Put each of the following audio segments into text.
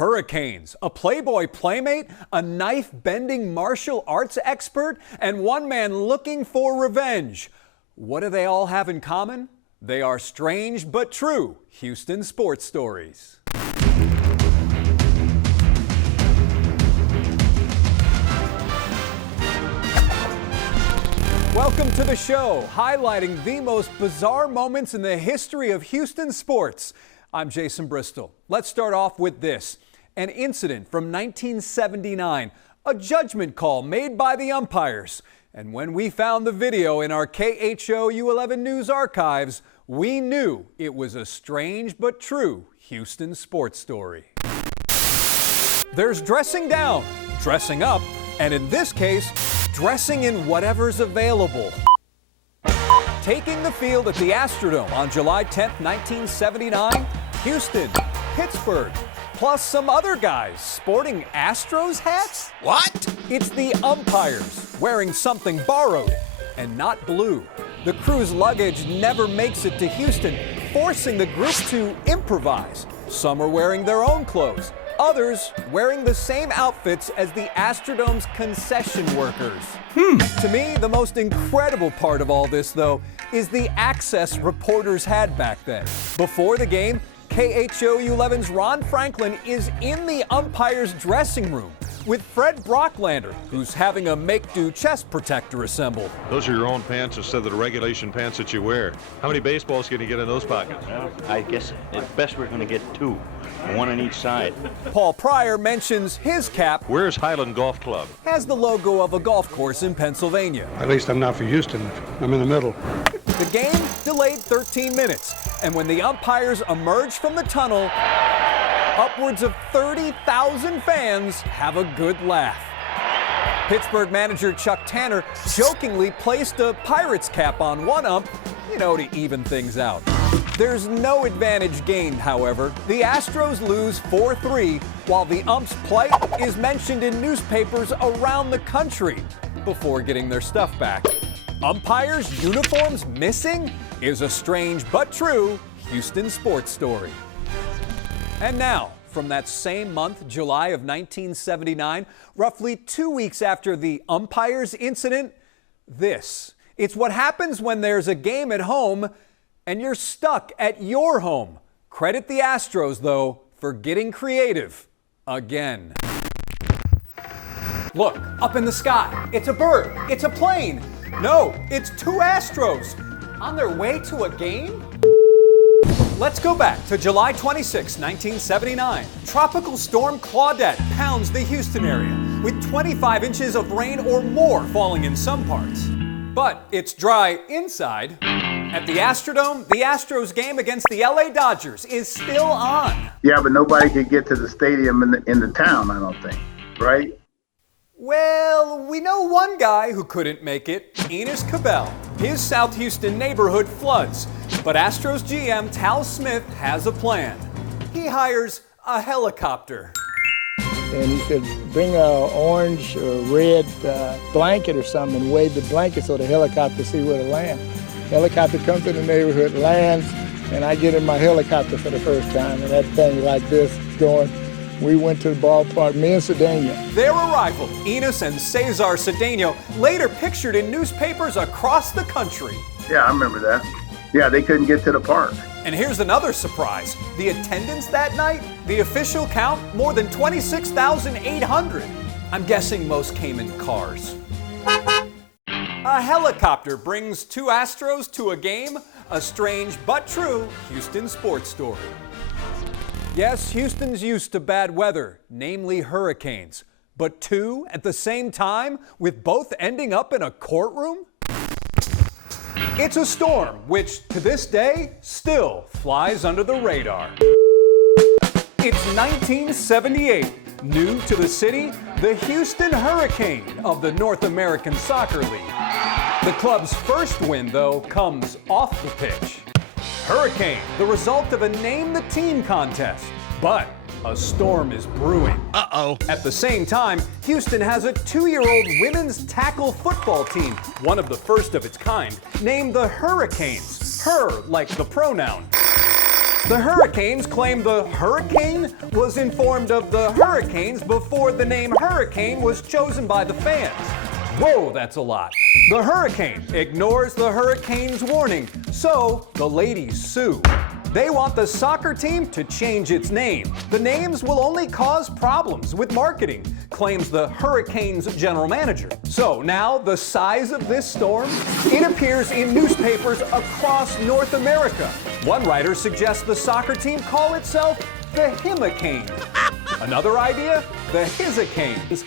hurricanes, a Playboy playmate, a knife-bending martial arts expert, and one man looking for revenge. What do they all have in common? They are strange but true Houston sports stories. Welcome to the show, highlighting the most bizarre moments in the history of Houston sports. I'm Jason Bristol. Let's start off with this. An incident from 1979, a judgment call made by the umpires. And when we found the video in our KHOU 11 News archives, we knew it was a strange but true Houston sports story. There's dressing down, dressing up, and in this case, dressing in whatever's available. Taking the field at the Astrodome on July 10, 1979, Houston, Pittsburgh, plus some other guys sporting Astros hats? What? It's the umpires wearing something borrowed and not blue. The crew's luggage never makes it to Houston, forcing the group to improvise. Some are wearing their own clothes, others wearing the same outfits as the Astrodome's concession workers. To me, the most incredible part of all this, though, is the access reporters had back then. Before the game, KHOU 11's Ron Franklin is in the umpires' dressing room with Fred Brocklander, who's having a make-do chest protector assembled. Those are your own pants instead of the regulation pants that you wear. How many baseballs can you get in those pockets? Well, I guess at best we're going to get two, one on each side. Paul Pryor mentions his cap Where's Highland Golf Club? has the logo of a golf course in Pennsylvania. At least I'm not for Houston. I'm in the middle. The game delayed 13 minutes, and when the umpires emerged from the tunnel, upwards of 30,000 fans have a good laugh. Pittsburgh manager Chuck Tanner jokingly placed a Pirates cap on one ump, to even things out. There's no advantage gained, however. The Astros lose 4-3, while the ump's plight is mentioned in newspapers around the country before getting their stuff back. Umpires' uniforms missing is a strange but true Houston sports story. And now, from that same month, July of 1979, roughly 2 weeks after the umpires incident, this. It's what happens when there's a game at home and you're stuck at your home. Credit the Astros, though, for getting creative again. Look, up in the sky. It's a bird. It's a plane. No, it's two Astros on their way to a game? Let's go back to July 26, 1979. Tropical storm Claudette pounds the Houston area with 25 inches of rain or more falling in some parts. But it's dry inside. At the Astrodome, the Astros game against the LA Dodgers is still on. Yeah, but nobody could get to the stadium in the town, I don't think, right? Well, we know one guy who couldn't make it, Enos Cabell. His South Houston neighborhood floods, but Astros GM Tal Smith has a plan. He hires a helicopter. And he said, bring an orange or red blanket or something and wave the blanket so the helicopter see where to land. Helicopter comes to the neighborhood, lands, and I get in my helicopter for the first time, and that thing like this going. We went to the ballpark, me and Cedeno. Their arrival, Enos and Cesar Cedeno, later pictured in newspapers across the country. Yeah, I remember that. Yeah, they couldn't get to the park. And here's another surprise. The attendance that night, the official count, more than 26,800. I'm guessing most came in cars. A helicopter brings two Astros to a game, a strange but true Houston sports story. Yes, Houston's used to bad weather, namely hurricanes. But two at the same time, with both ending up in a courtroom? It's a storm, which to this day still flies under the radar. It's 1978. New to the city, the Houston Hurricane of the North American Soccer League. The club's first win, though, comes off the pitch. Hurricane, the result of a Name the Team contest. But a storm is brewing. Uh-oh. At the same time, Houston has a 2-year-old women's tackle football team, one of the first of its kind, named the Hurricanes. Her, like the pronoun. The Hurricanes claim the hurricane was informed of the Hurricanes before the name Hurricane was chosen by the fans. Whoa, that's a lot. The Hurricane ignores the Hurricane's warning, so the ladies sue. They want the soccer team to change its name. The names will only cause problems with marketing, claims the Hurricanes general manager. So now the size of this storm? It appears in newspapers across North America. One writer suggests the soccer team call itself the Himicane. Another idea? The Hizicanes.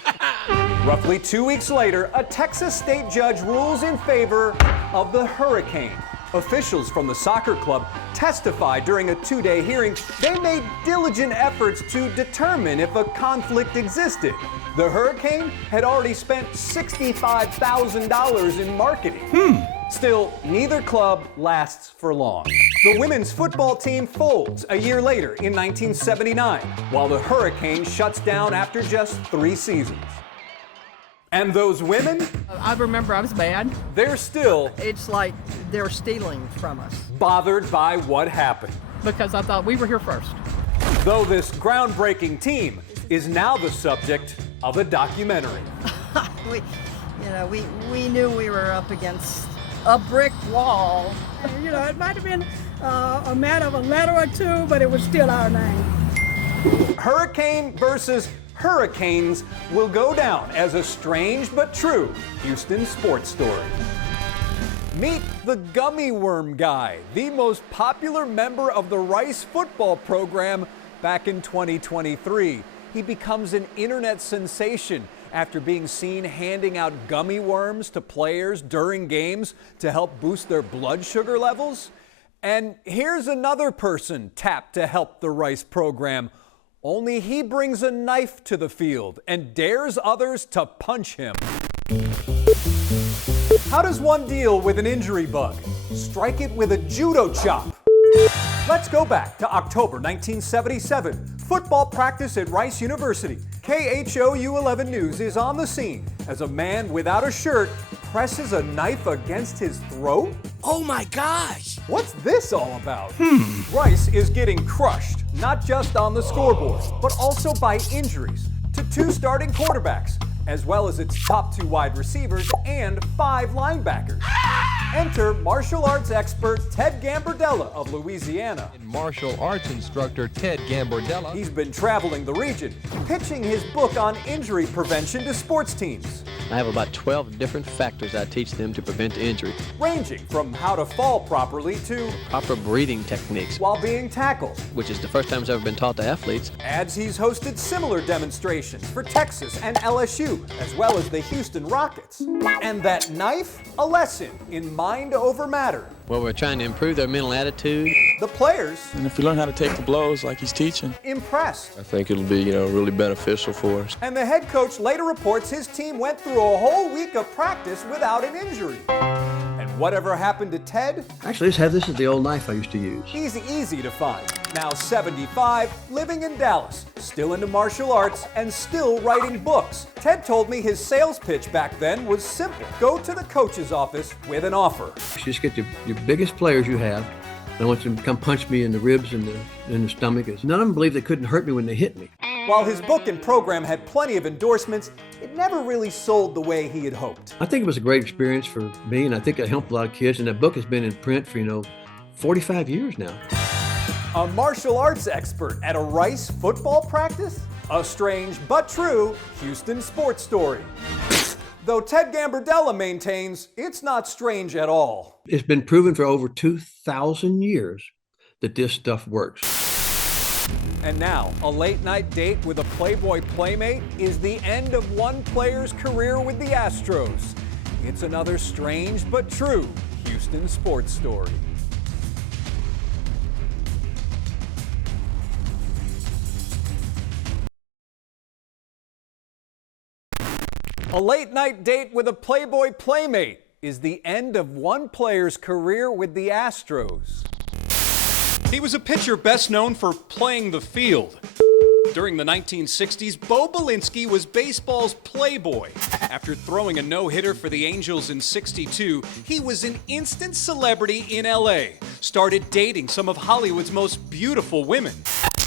Roughly 2 weeks later, a Texas state judge rules in favor of the Hurricane. Officials from the soccer club testified during a 2-day hearing. They made diligent efforts to determine if a conflict existed. The Hurricane had already spent $65,000 in marketing. Still, neither club lasts for long. The women's football team folds a year later in 1979, while the Hurricane shuts down after just 3 seasons. And those women? I remember I was bad. They're still It's like they're stealing from us bothered by what happened. because I thought we were here first. Though this groundbreaking team is now the subject of a documentary. We knew we were up against a brick wall. It might have been a matter of a letter or two, but it was still our name. Hurricane versus Hurricanes will go down as a strange but true Houston sports story. Meet the Gummy Worm Guy, the most popular member of the Rice football program back in 2023. He becomes an internet sensation after being seen handing out gummy worms to players during games to help boost their blood sugar levels. And here's another person tapped to help the Rice program, only he brings a knife to the field and dares others to punch him. How does one deal with an injury bug? Strike it with a judo chop. Let's go back to October 1977. Football practice at Rice University. KHOU 11 News is on the scene as a man without a shirt presses a knife against his throat. Oh my gosh! What's this all about? Rice is getting crushed, not just on the scoreboard, but also by injuries to 2 starting quarterbacks, as well as its top 2 wide receivers and 5 linebackers. Enter martial arts expert Ted Gambardella of Louisiana. And martial arts instructor Ted Gambardella. He's been traveling the region, pitching his book on injury prevention to sports teams. I have about 12 different factors I teach them to prevent injury. Ranging from how to fall properly to proper breathing techniques while being tackled, which is the first time it's ever been taught to athletes. Adds he's hosted similar demonstrations for Texas and LSU, as well as the Houston Rockets. And that knife, a lesson in mind over matter. Well, we're trying to improve their mental attitude. The players, and if we learn how to take the blows like he's teaching, impressed. I think it'll be, really beneficial for us. And the head coach later reports his team went through a whole week of practice without an injury. And whatever happened to Ted? Actually, this is the old knife I used to use. He's easy to find. Now 75, living in Dallas, still into martial arts, and still writing books. Ted told me his sales pitch back then was simple. Go to the coach's office with an offer. You just get your biggest players you have. I want them to come punch me in the ribs and in the stomach. None of them believed they couldn't hurt me when they hit me. While his book and program had plenty of endorsements, it never really sold the way he had hoped. I think it was a great experience for me, and I think it helped a lot of kids. And that book has been in print for, 45 years now. A martial arts expert at a Rice football practice? A strange but true Houston sports story. Though Ted Gambardella maintains it's not strange at all. It's been proven for over 2,000 years that this stuff works. And now, a late-night date with a Playboy playmate is the end of one player's career with the Astros. It's another strange but true Houston sports story. A late-night date with a Playboy playmate is the end of one player's career with the Astros. He was a pitcher best known for playing the field. During the 1960s, Bo Belinsky was baseball's playboy. After throwing a no-hitter for the Angels in '62, he was an instant celebrity in LA, started dating some of Hollywood's most beautiful women.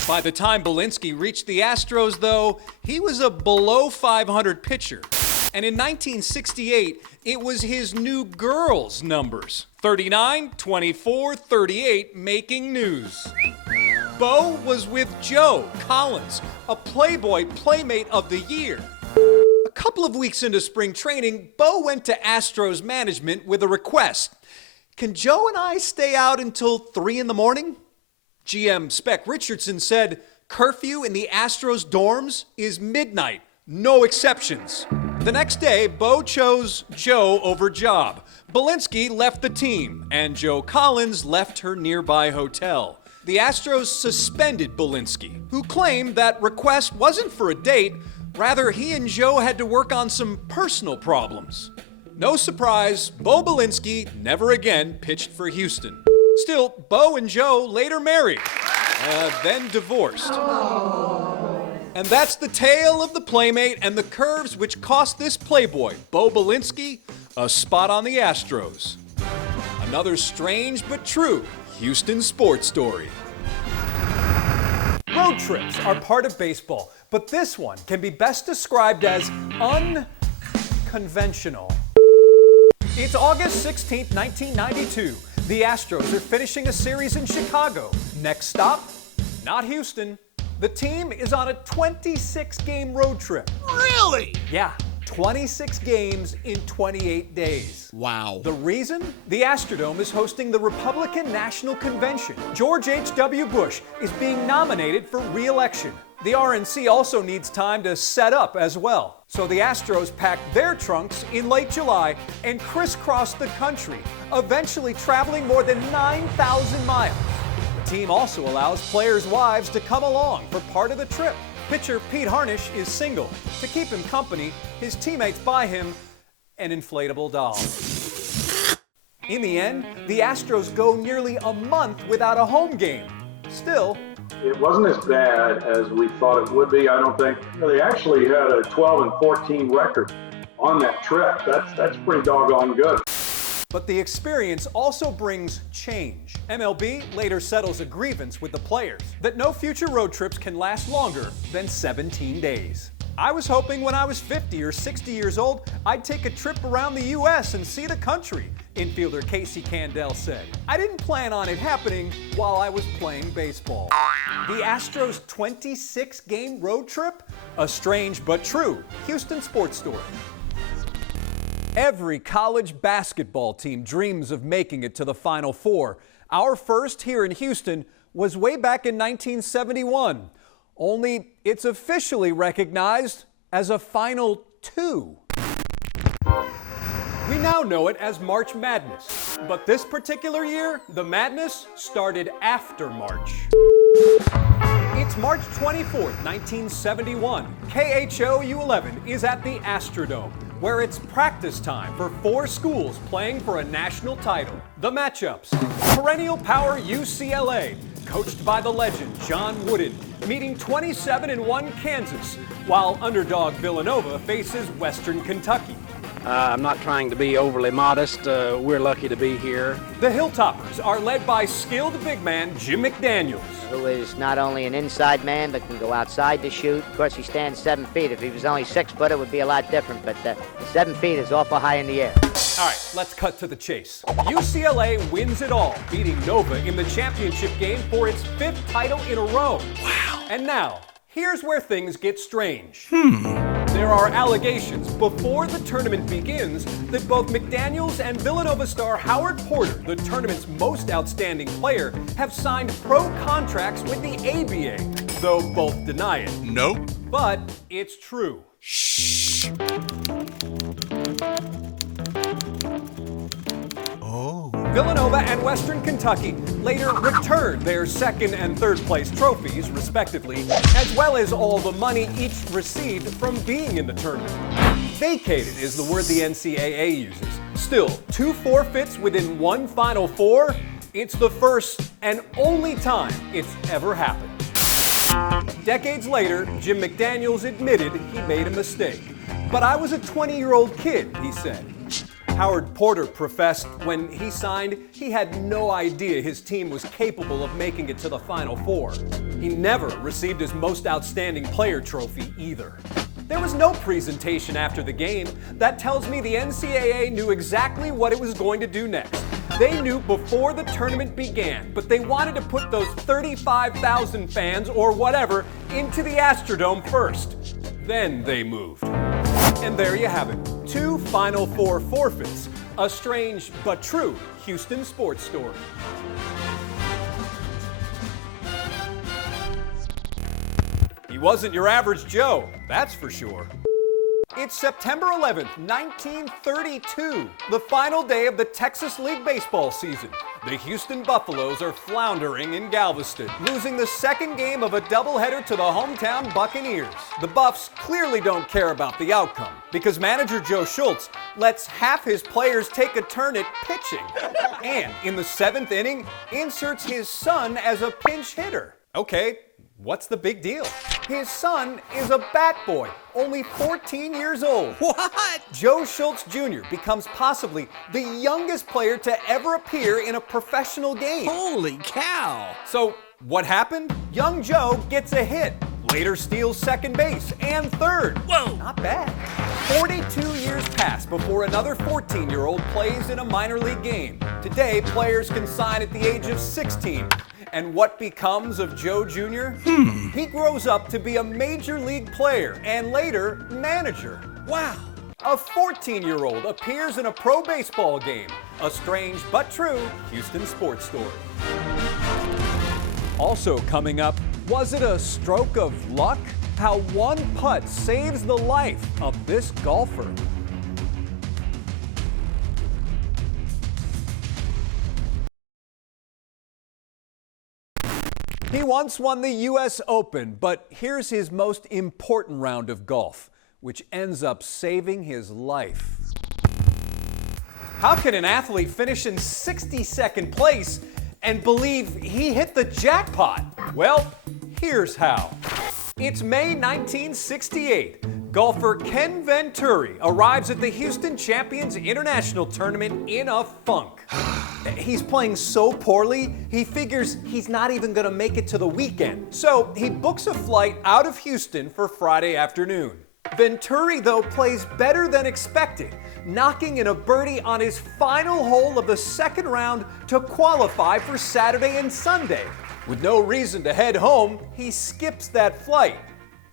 By the time Belinsky reached the Astros, though, he was a below 500 pitcher. And in 1968, it was his new girls' numbers. 39, 24, 38, making news. Bo was with Joe Collins, a Playboy Playmate of the Year. A couple of weeks into spring training, Bo went to Astros management with a request. Can Joe and I stay out until 3 in the morning? GM Spec Richardson said, curfew in the Astros dorms is midnight, no exceptions. The next day, Bo chose Joe over Job. Belinsky left the team, and Joe Collins left her nearby hotel. The Astros suspended Belinsky, who claimed that request wasn't for a date, rather he and Joe had to work on some personal problems. No surprise, Bo Belinsky never again pitched for Houston. Still, Bo and Joe later married, then divorced. And that's the tale of the Playmate and the curves which cost this playboy, Bo Belinsky, a spot on the Astros. Another strange but true Houston sports story. Road trips are part of baseball, but this one can be best described as unconventional. It's August 16th, 1992. The Astros are finishing a series in Chicago. Next stop, not Houston. The team is on a 26-game road trip. Really? Yeah. 26 games in 28 days. Wow. The reason? The Astrodome is hosting the Republican National Convention. George H.W. Bush is being nominated for re-election. The RNC also needs time to set up as well. So the Astros packed their trunks in late July and crisscrossed the country, eventually traveling more than 9,000 miles. The team also allows players' wives to come along for part of the trip. Pitcher Pete Harnisch is single. To keep him company, his teammates buy him an inflatable doll. In the end, the Astros go nearly a month without a home game. Still, it wasn't as bad as we thought it would be, I don't think. They actually had a 12-14 record on that trip. That's pretty doggone good. But the experience also brings change. MLB later settles a grievance with the players that no future road trips can last longer than 17 days. I was hoping when I was 50 or 60 years old, I'd take a trip around the U.S. and see the country, infielder Casey Candell said. I didn't plan on it happening while I was playing baseball. The Astros' 26-game road trip? A strange but true Houston sports story. Every college basketball team dreams of making it to the Final Four. Our first here in Houston was way back in 1971. Only it's officially recognized as a Final Two. We now know it as March Madness, but this particular year, the madness started after March. It's March 24th, 1971. KHOU 11 is at the Astrodome, where it's practice time for 4 schools playing for a national title. The matchups: perennial power UCLA, coached by the legend John Wooden, meeting 27-1 Kansas, while underdog Villanova faces Western Kentucky. I'm not trying to be overly modest. We're lucky to be here. The Hilltoppers are led by skilled big man Jim McDaniels, who is not only an inside man but can go outside to shoot. Of course, he stands 7 feet. If he was only 6 foot, it would be a lot different, but 7 feet is awful high in the air. All right, let's cut to the chase. UCLA wins it all, beating Nova in the championship game for its 5th title in a row. Wow. And now, here's where things get strange. There are allegations before the tournament begins that both McDaniels and Villanova star Howard Porter, the tournament's most outstanding player, have signed pro contracts with the ABA, though both deny it. Nope. But it's true. Shh. Oh. Villanova and Western Kentucky later returned their 2nd and 3rd place trophies, respectively, as well as all the money each received from being in the tournament. Vacated is the word the NCAA uses. Still, 2 forfeits within 1 Final Four? It's the first and only time it's ever happened. Decades later, Jim McDaniels admitted he made a mistake. But I was a 20-year-old kid, he said. Howard Porter professed when he signed, he had no idea his team was capable of making it to the Final Four. He never received his Most Outstanding Player trophy either. There was no presentation after the game. That tells me the NCAA knew exactly what it was going to do next. They knew before the tournament began, but they wanted to put those 35,000 fans or whatever into the Astrodome first. Then they moved. And there you have it, 2 Final Four forfeits. A strange but true Houston sports story. He wasn't your average Joe, that's for sure. It's September 11th, 1932, the final day of the Texas League baseball season. The Houston Buffaloes are floundering in Galveston, losing the second game of a doubleheader to the hometown Buccaneers. The Buffs clearly don't care about the outcome because manager Joe Schulz lets half his players take a turn at pitching. And in the 7th inning, inserts his son as a pinch hitter. Okay, what's the big deal? His son is a bat boy, only 14 years old. What? Joe Schulz Jr. becomes possibly the youngest player to ever appear in a professional game. Holy cow! So what happened? Young Joe gets a hit, later steals second base and third. Whoa! Not bad. 42 years pass before another 14-year-old plays in a minor league game. Today, players can sign at the age of 16. And what becomes of Joe Jr.? He grows up to be a major league player and later manager. Wow. A 14-year-old appears in a pro baseball game. A strange but true Houston sports story. Also coming up, was it a stroke of luck? How one putt saves the life of this golfer. He once won the U.S. Open, but here's his most important round of golf, which ends up saving his life. How can an athlete finish in 62nd place and believe he hit the jackpot? Well, here's how. It's May 1968. Golfer Ken Venturi arrives at the Houston Champions International Tournament in a funk. He's playing so poorly, he figures he's not even going to make it to the weekend. So he books a flight out of Houston for Friday afternoon. Venturi, though, plays better than expected, knocking in a birdie on his final hole of the second round to qualify for Saturday and Sunday. With no reason to head home, he skips that flight,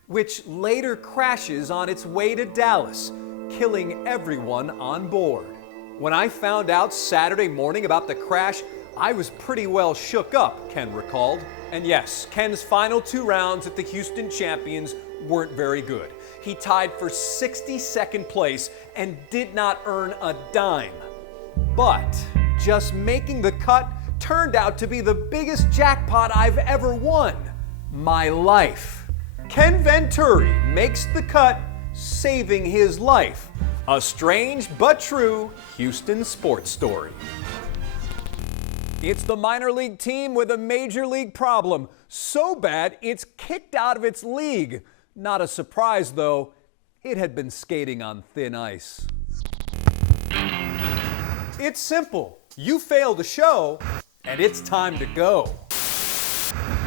which later crashes on its way to Dallas, killing everyone on board. When I found out Saturday morning about the crash, I was pretty well shook up, Ken recalled. And yes, Ken's final 2 rounds at the Houston Champions weren't very good. He tied for 62nd place and did not earn a dime. But just making the cut turned out to be the biggest jackpot I've ever won. My life. Ken Venturi makes the cut, saving his life. A strange but true Houston sports story. It's the minor league team with a major league problem. So bad, it's kicked out of its league. Not a surprise, though. It had been skating on thin ice. It's simple. You failed a show, and it's time to go.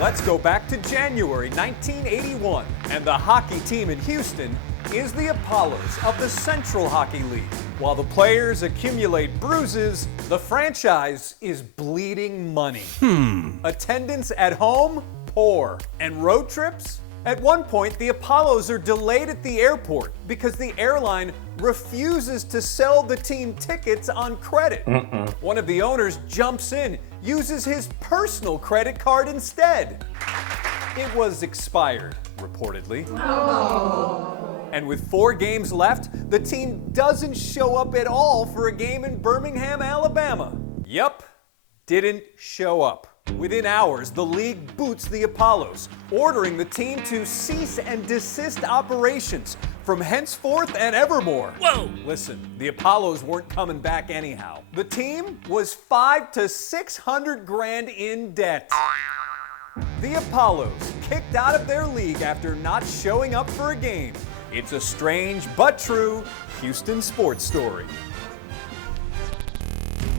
Let's go back to January 1981, and the hockey team in Houston is the Apollos of the Central Hockey League. While the players accumulate bruises, the franchise is bleeding money. Attendance at home, poor. And road trips? At one point, the Apollos are delayed at the airport because the airline refuses to sell the team tickets on credit. One of the owners jumps in, uses his personal credit card instead. It was expired, reportedly. And with 4 games left, the team doesn't show up at all for a game in Birmingham, Alabama. Yup, didn't show up. Within hours, the league boots the Apollos, ordering the team to cease and desist operations from henceforth and evermore. Whoa! Listen, the Apollos weren't coming back anyhow. The team was $500 to $600 grand in debt. The Apollos kicked out of their league after not showing up for a game. It's a strange but true Houston sports story.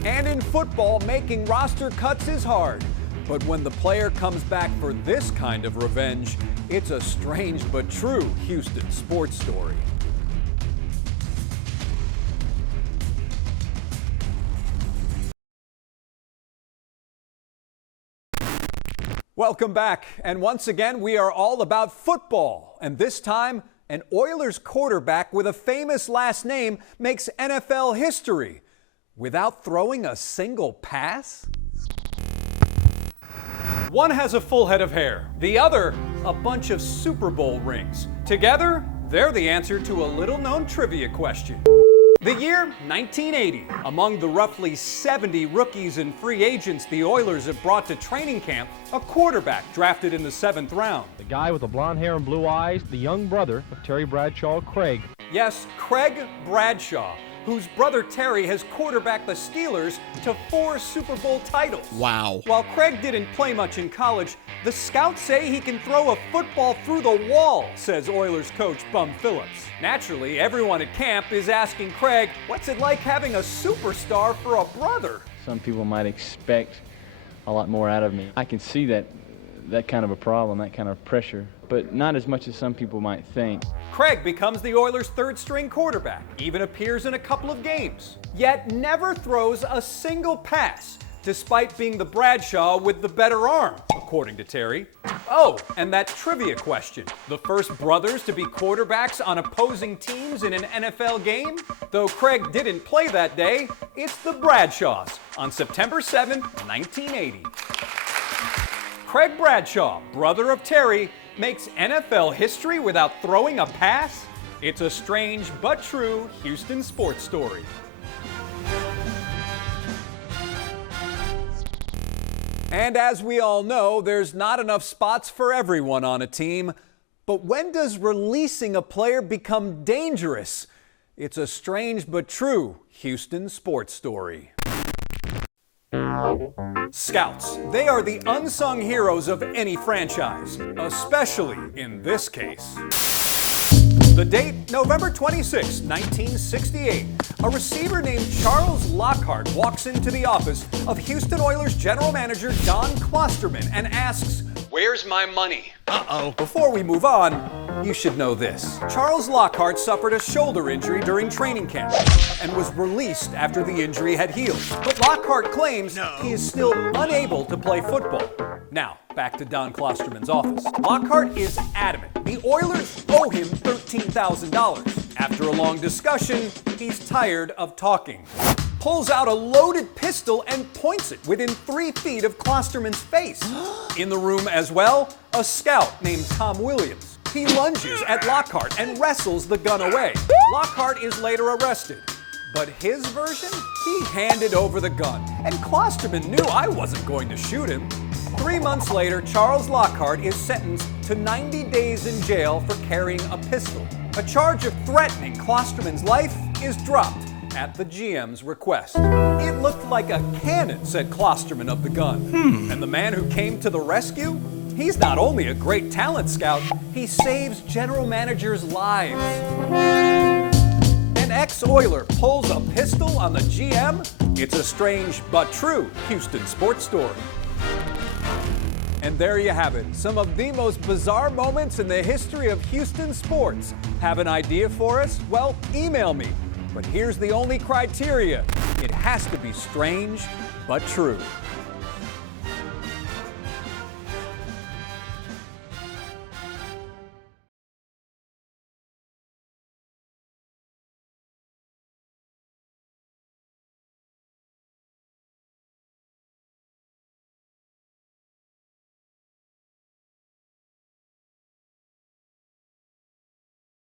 And in football, making roster cuts is hard. But when the player comes back for this kind of revenge, it's a strange but true Houston sports story. Welcome back, and once again we are all about football, and this time an Oilers quarterback with a famous last name makes NFL history without throwing a single pass. One has a full head of hair, the other a bunch of Super Bowl rings. Together, they're the answer to a little-known trivia question. The year 1980. Among the roughly 70 rookies and free agents the Oilers have brought to training camp, a quarterback drafted in the 7th round. The guy with the blonde hair and blue eyes, the young brother of Terry Bradshaw, Craig. Yes, Craig Bradshaw, whose brother Terry has quarterbacked the Steelers to 4 Super Bowl titles. Wow. While Craig didn't play much in college, the scouts say he can throw a football through the wall, says Oilers coach Bum Phillips. Naturally, everyone at camp is asking Craig, what's it like having a superstar for a brother? Some people might expect a lot more out of me. I can see that kind of a problem, that kind of pressure, but not as much as some people might think. Craig becomes the Oilers' 3rd-string quarterback, even appears in a couple of games, yet never throws a single pass, despite being the Bradshaw with the better arm, according to Terry. Oh, and that trivia question. The first brothers to be quarterbacks on opposing teams in an NFL game? Though Craig didn't play that day, it's the Bradshaws on September 7, 1980. Craig Bradshaw, brother of Terry, makes NFL history without throwing a pass? It's a strange but true Houston sports story. And as we all know, there's not enough spots for everyone on a team. But when does releasing a player become dangerous? It's a strange but true Houston sports story. Scouts, they are the unsung heroes of any franchise, especially in this case. The date, November 26, 1968. A receiver named Charles Lockhart walks into the office of Houston Oilers general manager Don Klosterman and asks, "Where's my money?" Uh-oh. Before we move on, you should know this. Charles Lockhart suffered a shoulder injury during training camp and was released after the injury had healed. But Lockhart claims he is still unable to play football. Now, back to Don Klosterman's office. Lockhart is adamant the Oilers owe him $13,000. After a long discussion, he's tired of talking. Pulls out a loaded pistol and points it within 3 feet of Klosterman's face. In the room as well, a scout named Tom Williams. He lunges at Lockhart and wrestles the gun away. Lockhart is later arrested. But his version? He handed over the gun, and Klosterman knew I wasn't going to shoot him. 3 months later, Charles Lockhart is sentenced to 90 days in jail for carrying a pistol. A charge of threatening Klosterman's life is dropped at the GM's request. It looked like a cannon, said Klosterman of the gun. And the man who came to the rescue? He's not only a great talent scout, he saves general managers' lives. An ex-Oiler pulls a pistol on the GM? It's a strange but true Houston sports story. And there you have it, some of the most bizarre moments in the history of Houston sports. Have an idea for us? Well, email me. But here's the only criteria. It has to be strange but true.